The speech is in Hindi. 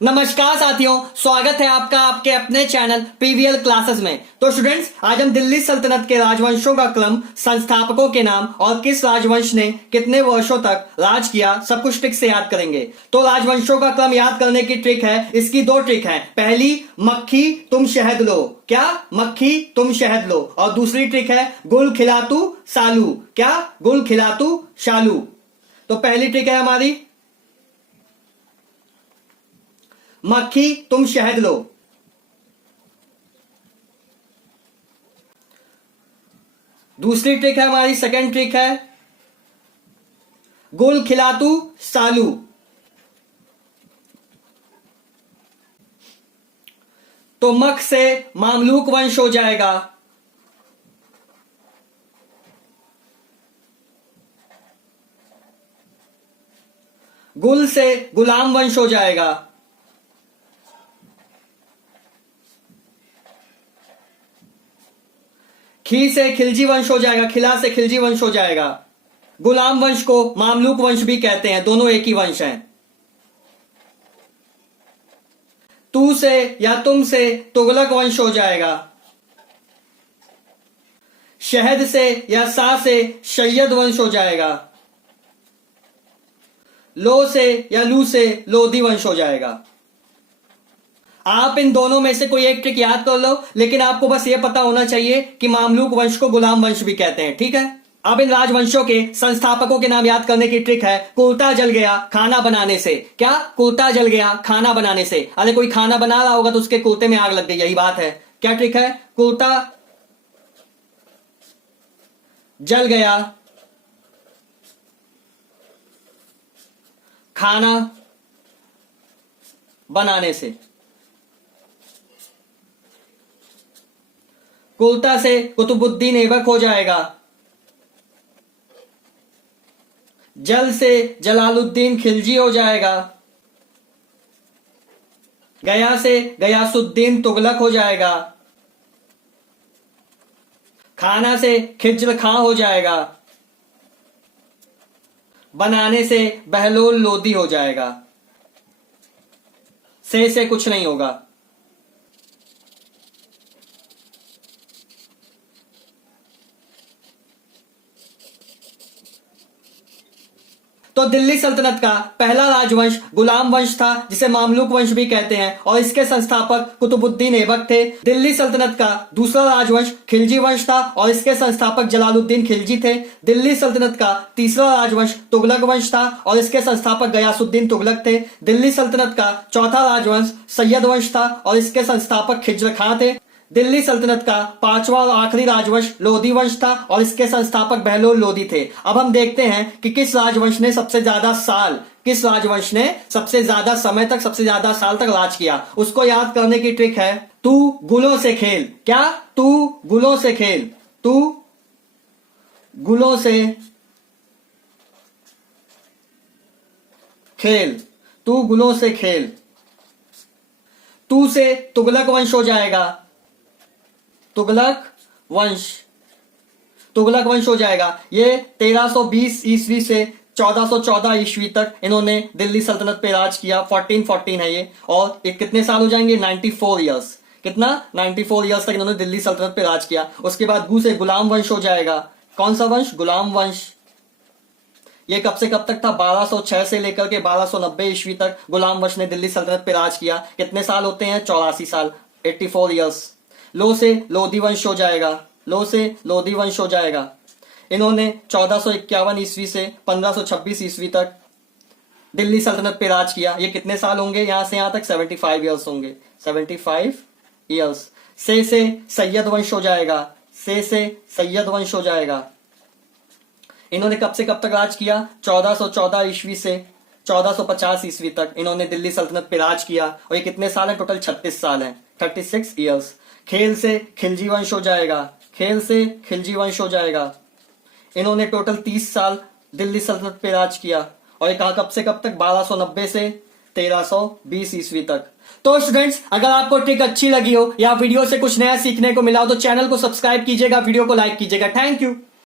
नमस्कार साथियों, स्वागत है आपका आपके अपने चैनल पीवीएल क्लासेस में। तो स्टूडेंट्स, आज हम दिल्ली सल्तनत के राजवंशों का क्रम, संस्थापकों के नाम और किस राजवंश ने कितने वर्षों तक राज किया, सब कुछ ट्रिक से याद करेंगे। तो राजवंशों का क्रम याद करने की ट्रिक है, इसकी दो ट्रिक है। पहली, मक्खी तुम शहद लो। क्या? मक्खी तुम शहद लो। और दूसरी ट्रिक है गुल खिलातू सालू। क्या? गुल खिलातू शालू। तो पहली ट्रिक है हमारी, मक्खी तुम शहद लो। दूसरी ट्रिक है हमारी, सेकंड ट्रिक है गुल खिलातू सालू। तो मख से मामलूक वंश हो जाएगा, गुल से गुलाम वंश हो जाएगा, खी से खिलजी वंश हो जाएगा, खिला से खिलजी वंश हो जाएगा। गुलाम वंश को मामलूक वंश भी कहते हैं, दोनों एक ही वंश हैं। तू से या तुम से तुगलक वंश हो जाएगा। शहद से या सा से सैयद वंश हो जाएगा। लो से या लू से लोधी वंश हो जाएगा। आप इन दोनों में से कोई एक ट्रिक याद कर लो, लेकिन आपको बस यह पता होना चाहिए कि मामलूक वंश को गुलाम वंश भी कहते हैं। ठीक है। अब इन राजवंशों के संस्थापकों के नाम याद करने की ट्रिक है, कुर्ता जल गया खाना बनाने से। क्या? कुर्ता जल गया खाना बनाने से। अरे कोई खाना बना रहा होगा तो उसके कुर्ते में आग लग गई, यही बात है। क्या ट्रिक है? कुर्ता जल गया खाना बनाने से। कुर्ता से कुतुबुद्दीन ऐबक हो जाएगा। जल से जलालुद्दीन खिलजी हो जाएगा। गया से गयासुद्दीन तुगलक हो जाएगा। खाना से खिज्र खां हो जाएगा। बनाने से बहलोल लोदी हो जाएगा। से कुछ नहीं होगा। तो दिल्ली सल्तनत का पहला राजवंश गुलाम वंश था, जिसे मामलूक वंश भी कहते हैं, और इसके संस्थापक कुतुबुद्दीन ऐबक थे। दिल्ली सल्तनत का दूसरा राजवंश खिलजी वंश था और इसके संस्थापक जलालुद्दीन खिलजी थे। दिल्ली सल्तनत का तीसरा राजवंश तुगलक वंश था और इसके संस्थापक गयासुद्दीन तुगलक थे। दिल्ली सल्तनत का चौथा राजवंश सैयद वंश था और इसके संस्थापक खिज्र खां थे। दिल्ली सल्तनत का पांचवा और आखिरी राजवंश लोधी वंश था और इसके संस्थापक बहलोल लोधी थे। अब हम देखते हैं कि किस राजवंश ने सबसे ज्यादा समय तक, सबसे ज्यादा साल तक राज किया। उसको याद करने की ट्रिक है, तू गुलों से खेल। क्या? तू गुलों से खेल। तू गुलों से खेल। तू गुलों से खेल। तू से तुगलक वंश हो जाएगा। तुगलक वंश हो जाएगा। ये 1320 ईस्वी से 1414 ईस्वी तक इन्होंने दिल्ली सल्तनत पे राज किया। 1414 है ये, और ये कितने साल हो जाएंगे? 94 ईयर्स। कितना? 94 ईयर्स तक इन्होंने दिल्ली सल्तनत पे राज किया। उसके बाद गु से गुलाम वंश हो जाएगा। कौन सा वंश? गुलाम वंश। ये कब से कब तक था? 1206 से लेकर के 1290 ईस्वी तक गुलाम वंश ने दिल्ली सल्तनत पे राज किया। कितने साल होते हैं? 84 साल, 84 ईयर्स। लो से लोधी वंश हो जाएगा। लो से लोधी वंश हो जाएगा। इन्होंने 1451 ईस्वी से 1526 ईस्वी तक दिल्ली सल्तनत पे राज किया। ये कितने साल होंगे? यहां से यहां तक 75 ईयर्स होंगे, 75 ईयर्स। से सैयद वंश हो जाएगा। से सैयद वंश हो जाएगा। इन्होंने कब से कब तक राज किया? 1414 ईस्वी से 1450 ईस्वी तक इन्होंने दिल्ली सल्तनत पे राज किया। और ये कितने साल है? टोटल 36 साल हैं, 36 ईयर्स। खेल से खिलजी वंश हो जाएगा। खेल से खिलजी वंश हो जाएगा। इन्होंने टोटल 30 साल दिल्ली सल्तनत पे राज किया। और ये कहा कब से कब तक? 1290 से 1320 ईस्वी तक। तो स्टूडेंट्स, अगर आपको ट्रिक अच्छी लगी हो या वीडियो से कुछ नया सीखने को मिला हो तो चैनल को सब्सक्राइब कीजिएगा, वीडियो को लाइक कीजिएगा। Thank you.